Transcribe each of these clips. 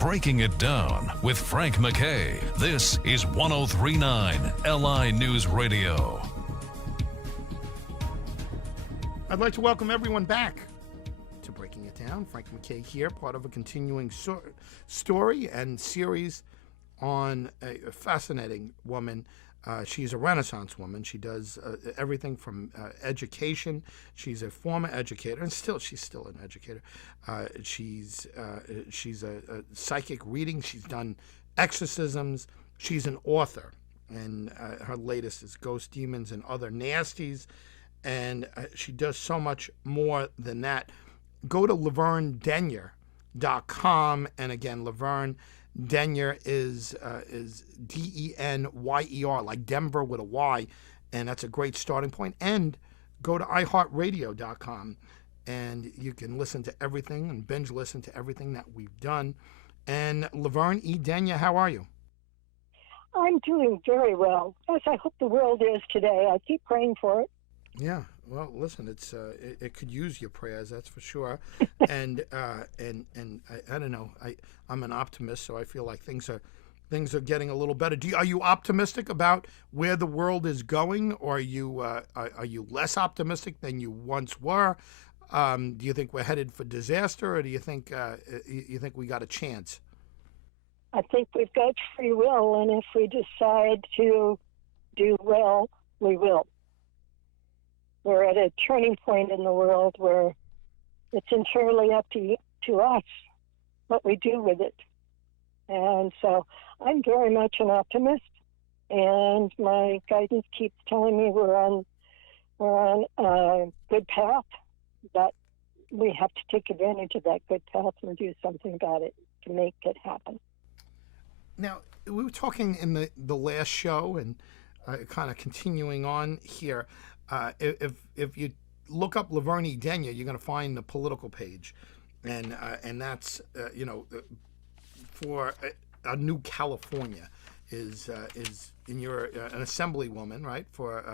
Breaking It Down with Frank MacKay. This is 103.9 LI News Radio. I'd like to welcome everyone back to Breaking It Down. Frank MacKay here, part of a continuing story and series on a fascinating woman. She's a Renaissance woman. She does everything from education. She's a former educator, and she's still an educator. She's a psychic reading. She's done exorcisms. She's an author, and her latest is Ghost, Demons, and Other Nasties. And she does so much more than that. Go to LaverneDenyer.com, and again, Laverne Denyer is Denyer, like Denver with a Y, and that's a great starting point. And go to iHeartRadio.com, and you can listen to everything and binge listen to everything that we've done. And Laverne E. Denyer, how are you? I'm doing very well, as I hope the world is today. I keep praying for it. Yeah, well, listen, it could use your prayers, that's for sure. and I don't know, I'm an optimist, so I feel like things are getting a little better. Are you optimistic about where the world is going, or are you less optimistic than you once were? Do you think we're headed for disaster, or do you think we got a chance? I think we've got free will, and if we decide to do well, we will. We're at a turning point in the world where it's entirely up to us what we do with it. And so I'm very much an optimist, and my guidance keeps telling me we're on a good path, but we have to take advantage of that good path and do something about it to make it happen. Now, we were talking in the last show, and kind of continuing on here. If you look up Laverne E. Denyer, you're going to find the political page, and that's for a new California is in your an assemblywoman, right, for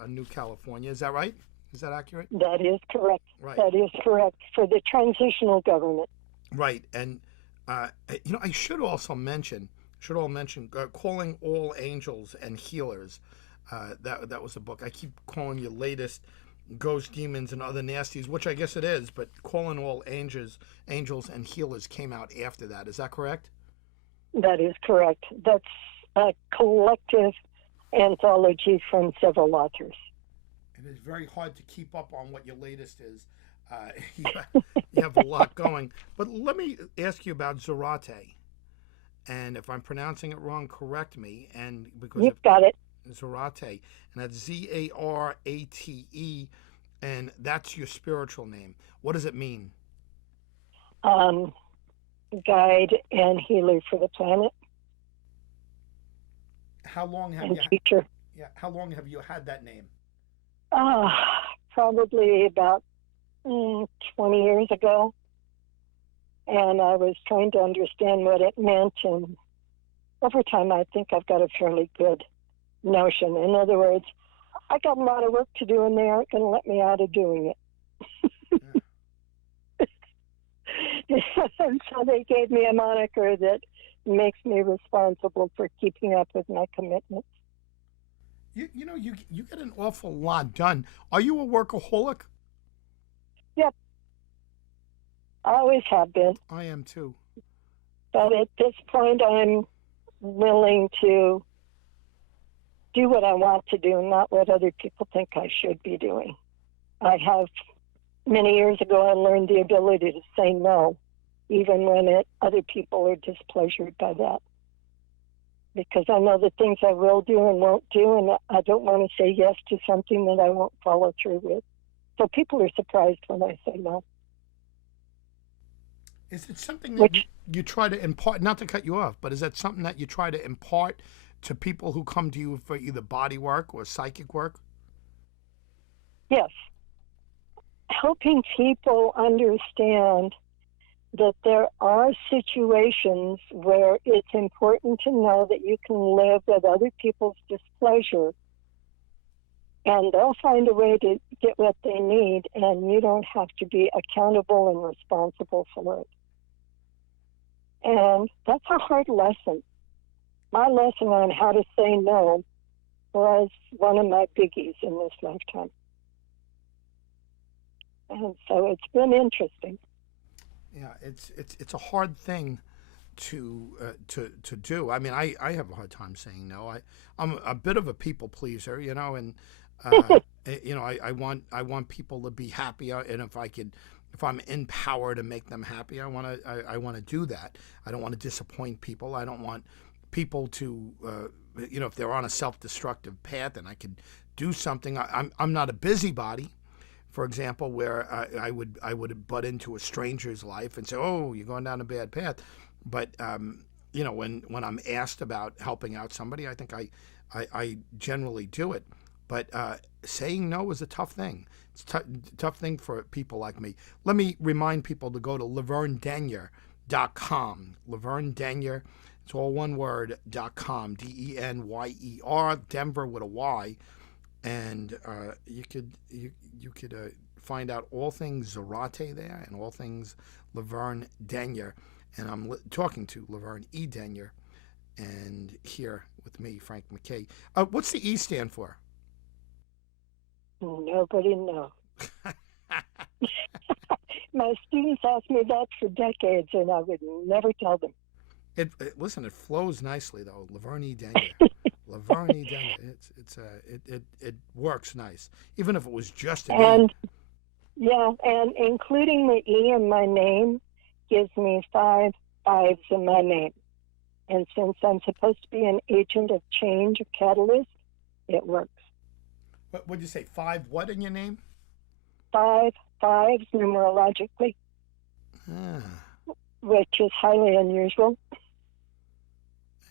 a new California. Is that right? Is that accurate? That is correct. Right. That is correct for the transitional government. Right, and I should also mention Calling All Angels and Healers. That was a book. I keep calling your latest Ghost, Demons, and Other Nasties, which I guess it is, but Calling All Angels and Healers came out after that. Is that correct? That is correct. That's a collective anthology from several authors. It is very hard to keep up on what your latest is. You have a lot going. But let me ask you about Zarate. And if I'm pronouncing it wrong, correct me. And because You've got it. Zarate, and that's Zarate, and that's your spiritual name. What does it mean? Guide and healer for the planet. How long have teacher. How long have you had that name? Probably about 20 years ago, and I was trying to understand what it meant, and over time I think I've got a fairly good notion. In other words, I got a lot of work to do, and they aren't going to let me out of doing it. And so they gave me a moniker that makes me responsible for keeping up with my commitments. You get an awful lot done. Are you a workaholic? Yep. I always have been. I am too. But at this point, I'm willing to do what I want to do, not what other people think I should be doing. Many years ago, I learned the ability to say no, even when other people are displeasured by that. Because I know the things I will do and won't do, and I don't want to say yes to something that I won't follow through with. So people are surprised when I say no. Is it something that you try to impart, not to cut you off, but is that something that you try to impart to people who come to you for either body work or psychic work? Yes. Helping people understand that there are situations where it's important to know that you can live with other people's displeasure, and they'll find a way to get what they need, and you don't have to be accountable and responsible for it. And that's a hard lesson. My lesson on how to say no was one of my biggies in this lifetime. And so it's been interesting. Yeah, it's a hard thing to do. I mean, I have a hard time saying no. I'm a bit of a people pleaser, and I want people to be happy, and if I'm in power to make them happy, I want to do that. I don't want to disappoint people. I don't want people to if they're on a self-destructive path and I could do something. I'm not a busybody, for example, where I would butt into a stranger's life and say, "Oh, you're going down a bad path." But when I'm asked about helping out somebody, I think I generally do it. But saying no is a tough thing. It's a tough thing for people like me. Let me remind people to go to LaverneDenyer.com. Laverne Denyer, it's all one word, .com, DENYER, Denver with a Y. And you could find out all things Zarate there and all things Laverne Denyer. And I'm talking to Laverne E. Denyer, and here with me, Frank MacKay. What's the E stand for? Nobody knows. My students ask me that for decades, and I would never tell them. Listen, it flows nicely though. Laverne E. Denyer. Laverne E. Denyer. It works nice, even if it was just an E. Yeah, and including the E in my name gives me 5 5s in my name. And since I'm supposed to be an agent of change, a catalyst, it works. What would you say? 5 what in your name? 5 5s numerologically, which is highly unusual.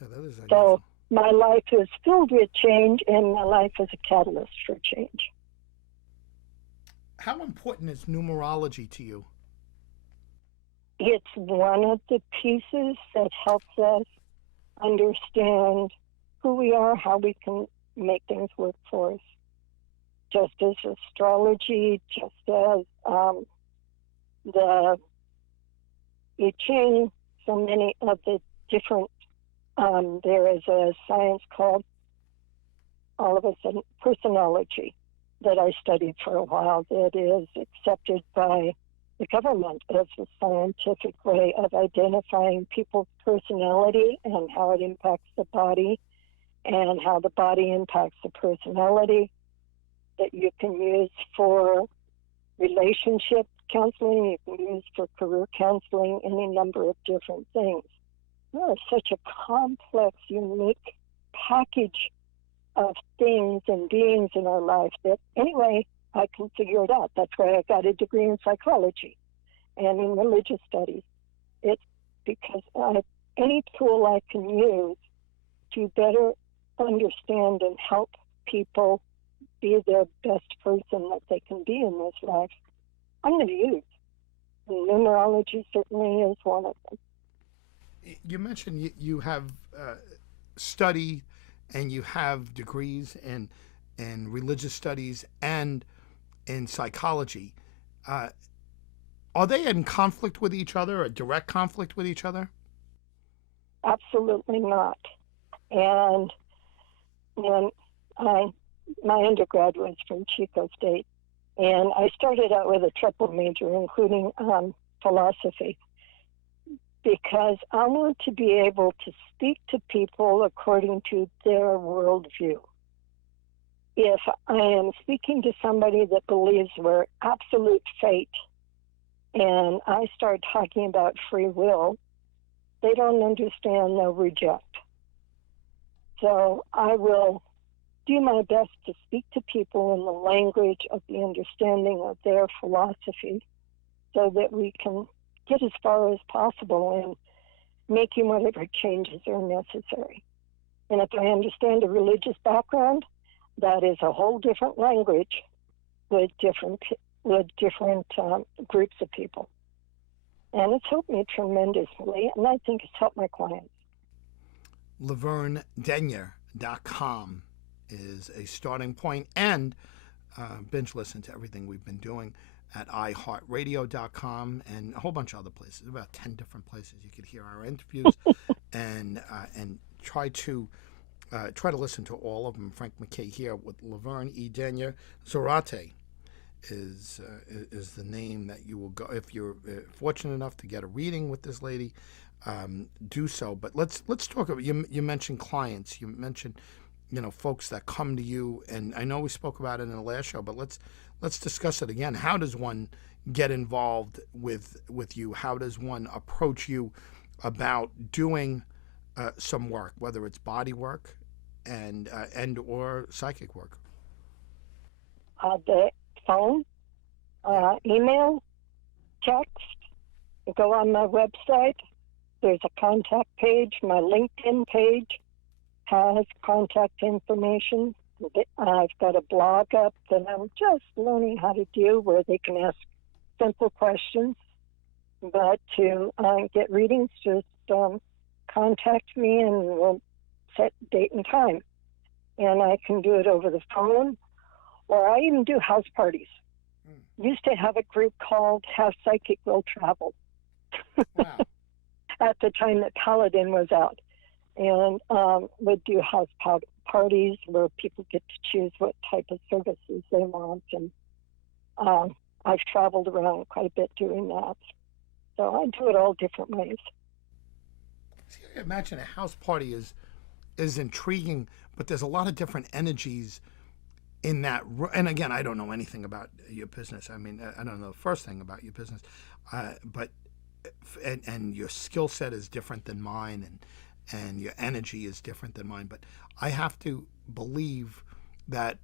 Yeah, that is unusual. So my life is filled with change, and my life is a catalyst for change. How important is numerology to you? It's one of the pieces that helps us understand who we are, how we can make things work for us. Just as astrology, just as the I Ching, so many of the different, there is a science called, all of a sudden, personology that I studied for a while that is accepted by the government as a scientific way of identifying people's personality and how it impacts the body and how the body impacts the personality, that you can use for relationship counseling, you can use for career counseling, any number of different things. There is such a complex, unique package of things and beings in our life that anyway, I can figure it out. That's why I got a degree in psychology and in religious studies. It's because any tool I can use to better understand and help people be their best person that they can be in this life, I'm going to use. And numerology certainly is one of them. You mentioned you have study and you have degrees in religious studies and in psychology. Are they in conflict with each other, or direct conflict with each other? Absolutely not. And when my undergrad was from Chico State, and I started out with a triple major, including philosophy, because I want to be able to speak to people according to their worldview. If I am speaking to somebody that believes we're absolute fate, and I start talking about free will, they don't understand, they'll reject. So I will do my best to speak to people in the language of the understanding of their philosophy so that we can get as far as possible in making whatever changes are necessary. And if I understand a religious background, that is a whole different language with different groups of people. And it's helped me tremendously, and I think it's helped my clients. LaverneDenyer.com is a starting point, and binge listen to everything we've been doing. at iHeartRadio.com and a whole bunch of other places, about 10 different places you could hear our interviews and try to listen to all of them. Frank MacKay here with Laverne E. Denya. Zarate is the name that you will go if you're fortunate enough to get a reading with this lady. Do so. But let's talk about you mentioned clients. You mentioned folks that come to you, and I know we spoke about it in the last show, but let's discuss it again. How does one get involved with you? How does one approach you about doing some work, whether it's body work and or psychic work? The phone, email, text. Go on my website. There's a contact page. My LinkedIn page has contact information. I've got a blog up that I'm just learning how to do, where they can ask simple questions. But to get readings, just contact me and we'll set date and time. And I can do it over the phone, or I even do house parties. Used to have a group called Half Psychic Will Travel. Wow. At the time that Paladin was out. And would do house parties where people get to choose what type of services they want. And I've traveled around quite a bit doing that. So I do it all different ways. See, I imagine a house party is intriguing, but there's a lot of different energies in that. And again, I don't know anything about your business. I mean, I don't know the first thing about your business, but your skill set is different than mine, and your energy is different than mine. But I have to believe that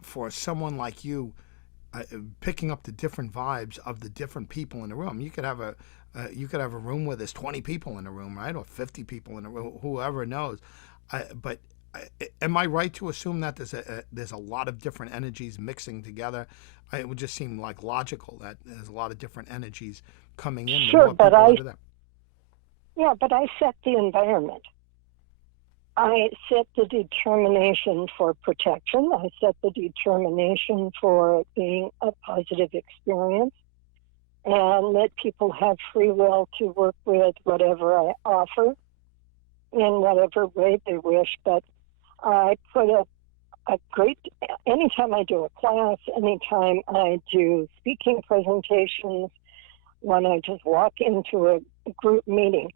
for someone like you, picking up the different vibes of the different people in the room, you could have a room where there's 20 people in a room, right, or 50 people in a room, whoever knows. But am I right to assume that there's a lot of different energies mixing together? It would just seem like logical that there's a lot of different energies coming in. Sure, but I set the environment. I set the determination for protection. I set the determination for it being a positive experience, and let people have free will to work with whatever I offer in whatever way they wish. But I put a great, anytime I do a class, anytime I do speaking presentations, when I just walk into a group meeting,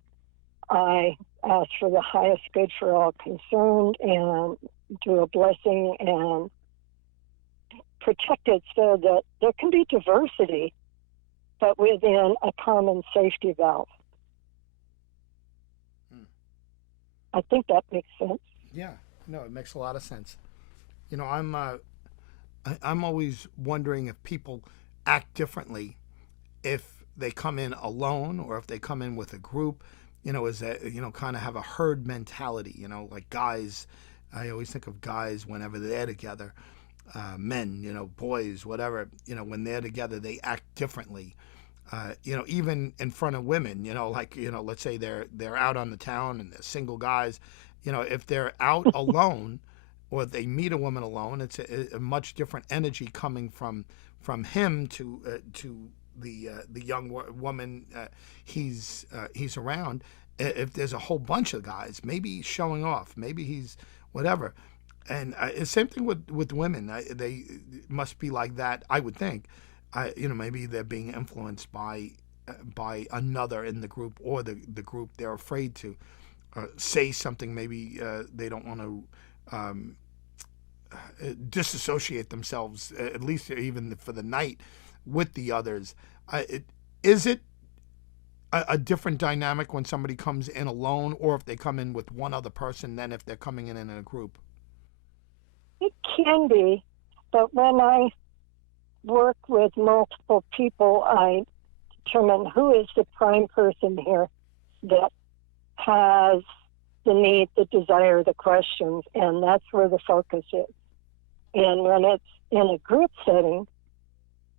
I ask for the highest good for all concerned and do a blessing and protect it so that there can be diversity, but within a common safety valve. I think that makes sense. Yeah, no, it makes a lot of sense. I'm always wondering if people act differently if they come in alone or if they come in with a group. Is that, kind of have a herd mentality, like guys. I always think of guys whenever they're together, men, boys, whatever, when they're together, they act differently. Even in front of women, let's say they're out on the town and they're single guys, if they're out alone or if they meet a woman alone, it's a much different energy coming from him to the young woman he's around. If there's a whole bunch of guys, maybe he's showing off, maybe he's whatever. And same thing with women. They must be like that, I would think. Maybe they're being influenced by another in the group, or the group. They're afraid to say something. Maybe they don't want to disassociate themselves, at least even for the night, with the others. Is it a different dynamic when somebody comes in alone, or if they come in with one other person, than if they're coming in a group? It can be, but when I work with multiple people, I determine who is the prime person here that has the need, the desire, the questions, and that's where the focus is. And when it's in a group setting,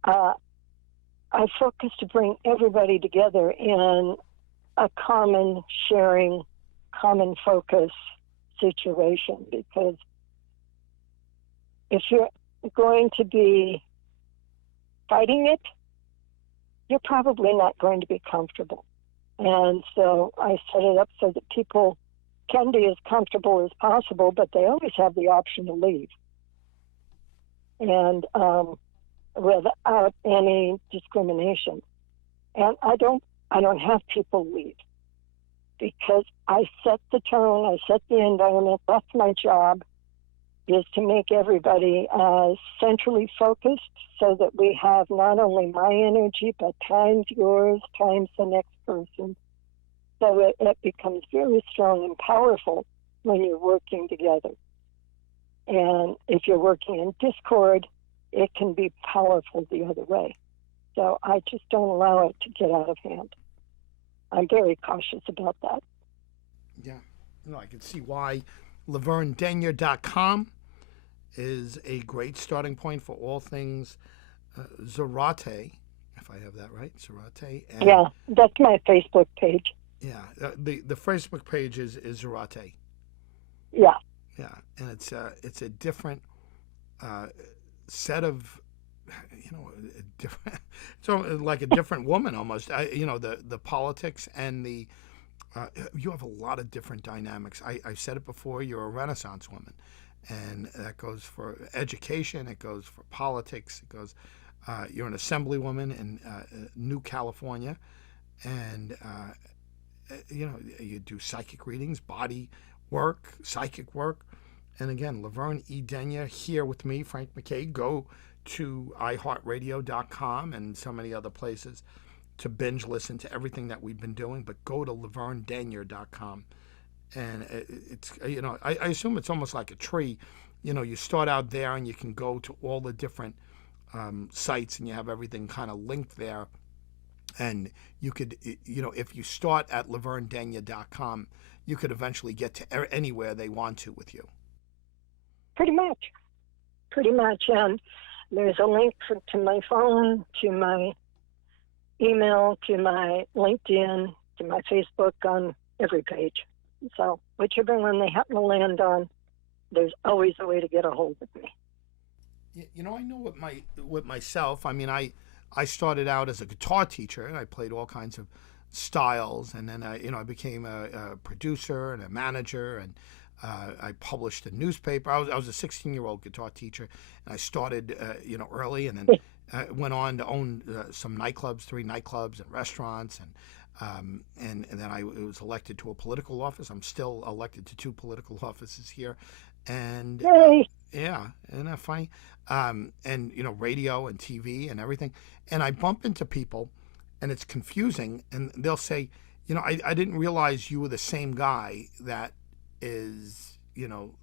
I focus to bring everybody together in a common sharing, common focus situation, because if you're going to be fighting it, you're probably not going to be comfortable. And so I set it up so that people can be as comfortable as possible, but they always have the option to leave. And without any discrimination. And I don't have people leave because I set the tone, I set the environment. That's my job, is to make everybody centrally focused so that we have not only my energy, but times yours, times the next person. So it becomes very strong and powerful when you're working together. And if you're working in discord, it can be powerful the other way. So I just don't allow it to get out of hand. I'm very cautious about that. Yeah, I can see why LaverneDenier.com is a great starting point for all things Zarate, if I have that right, Zarate. And yeah, that's my Facebook page. Yeah, the Facebook page is Zarate. Yeah. Yeah, and it's a different set of, different. So like a different woman almost. The politics and the you have a lot of different dynamics. I've said it before. You're a Renaissance woman, and that goes for education. It goes for politics. It goes. You're an assemblywoman in New California, and you do psychic readings, body work, psychic work. And again, Laverne E. Denier here with me, Frank MacKay. Go to iHeartRadio.com and so many other places to binge listen to everything that we've been doing. But go to LaverneDenier.com. And it's, I assume it's almost like a tree. You start out there and you can go to all the different sites and you have everything kind of linked there. And you could, if you start at LaverneDenier.com, you could eventually get to anywhere they want to with you. Pretty much. And there's a link to my phone, to my email, to my LinkedIn, to my Facebook on every page. So whichever one they happen to land on, there's always a way to get a hold of me. I know with myself, I started out as a guitar teacher, and I played all kinds of styles, and then I became a producer and a manager, and I published a newspaper. I was a 16-year-old guitar teacher, and I started early, and then went on to own some nightclubs, 3 nightclubs and restaurants, and then I was elected to a political office. I'm still elected to 2 political offices here, and yeah, isn't that funny? And radio and TV and everything. And I bump into people, and it's confusing, and they'll say, I didn't realize you were the same guy that is,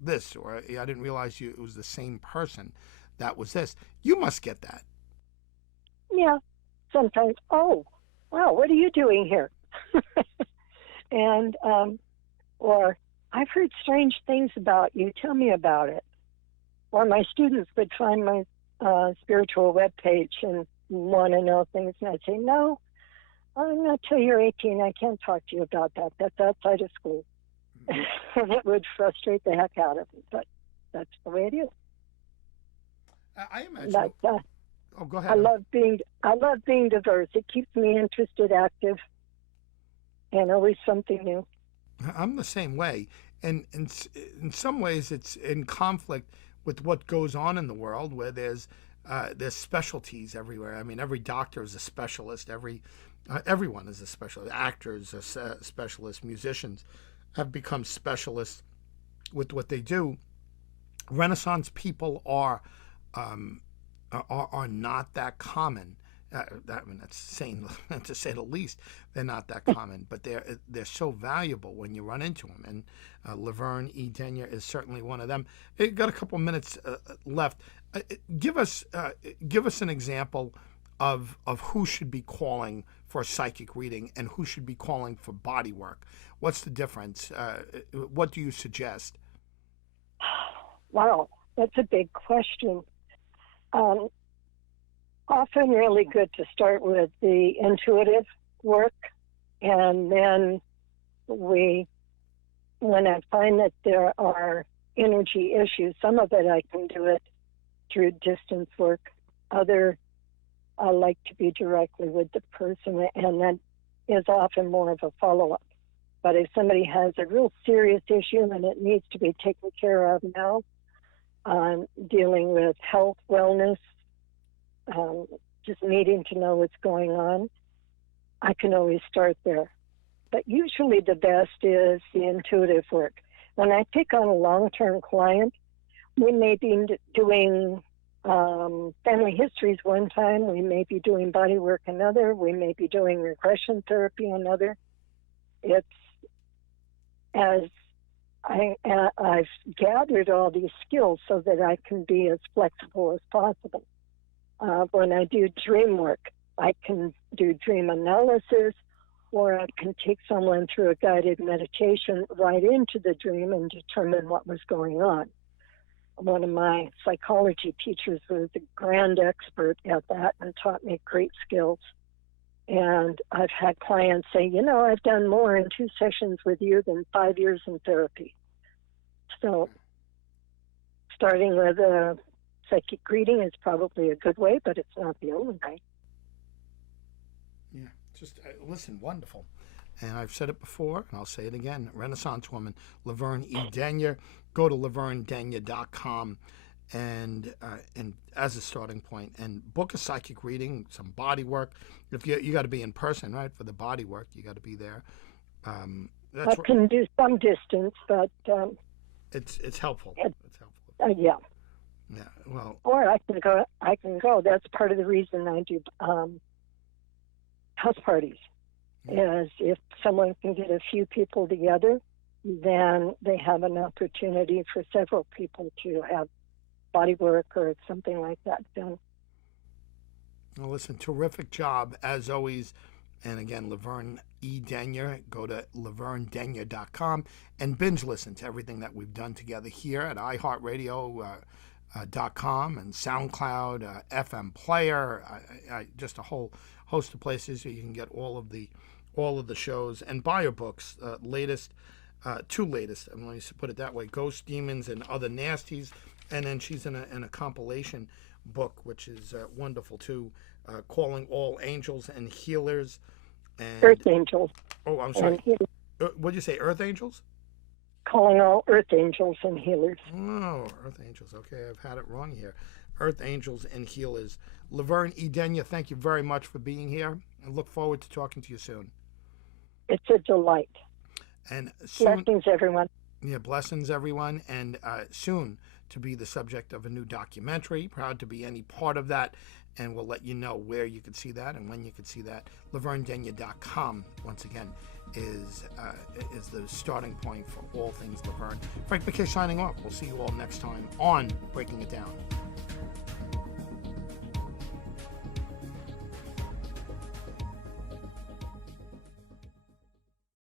this, or I didn't realize it was the same person that was this. You must get that. Yeah, sometimes. Oh, wow, what are you doing here? And, or I've heard strange things about you. Tell me about it. Or my students would find my spiritual webpage and want to know things, and I'd say, no, not till you're 18. I can't talk to you about that. That's outside of school. And it would frustrate the heck out of me, but that's the way it is. I imagine. But, go ahead. I love being diverse. It keeps me interested, active, and always something new. I'm the same way, and in some ways it's in conflict with what goes on in the world, where there's specialties everywhere. Every doctor is a specialist. Everyone is a specialist. Actors are specialists. Musicians have become specialists with what they do. Renaissance people are not that common. That's saying, to say the least. They're not that common, but they're so valuable when you run into them. And Laverne E. Denier is certainly one of them. We've got a couple minutes left. Give us an example of who should be calling for a psychic reading and who should be calling for body work. What's the difference? What do you suggest? Wow, that's a big question. Often really good to start with the intuitive work, and then when I find that there are energy issues, some of it I can do it through distance work. Other I like to be directly with the person, and that is often more of a follow-up. But if somebody has a real serious issue and it needs to be taken care of now, dealing with health, wellness, just needing to know what's going on, I can always start there. But usually the best is the intuitive work. When I take on a long-term client, we may be doing family histories one time, we may be doing body work another, we may be doing regression therapy another. It's as I've gathered all these skills so that I can be as flexible as possible. When I do dream work, I can do dream analysis, or I can take someone through a guided meditation right into the dream and determine what was going on. One of my psychology teachers was a grand expert at that and taught me great skills. And I've had clients say, I've done more in 2 sessions with you than 5 years in therapy. So starting with a psychic reading is probably a good way, but it's not the only way. Yeah, just listen, wonderful. And I've said it before, and I'll say it again. Renaissance woman, Laverne E. Denyer. Go to lavernedenya.com and as a starting point, and book a psychic reading, some body work. If you got to be in person, right, for the body work, you got to be there. I can do some distance, but it's helpful. It's helpful. Yeah. Yeah. Well. Or I can go. That's part of the reason I do house parties. Is if someone can get a few people together, then they have an opportunity for several people to have body work or something like that done. Well, listen, terrific job as always. And again, Laverne E. Denyer. Go to lavernedenya.com and binge listen to everything that we've done together here at iHeartRadio.com and SoundCloud, FM Player, just a whole host of places where you can get all of the shows and buy her books. Two latest. I'm going to put it that way: Ghost, Demons, and Other Nasties. And then she's in a compilation book, which is wonderful too, Calling All Angels and Healers. And Earth Angels. Oh, I'm sorry. What did you say? Earth Angels? Calling All Earth Angels and Healers. Oh, Earth Angels. Okay, I've had it wrong here. Earth Angels and Healers. Laverne E. Denyer, thank you very much for being here. I look forward to talking to you soon. It's a delight. And soon, blessings, everyone. Yeah, blessings, everyone. And soon to be the subject of a new documentary. Proud to be any part of that. And we'll let you know where you can see that and when you can see that. lavernedenya.com, once again, is the starting point for all things Laverne. Frank MacKay signing off. We'll see you all next time on Breaking It Down.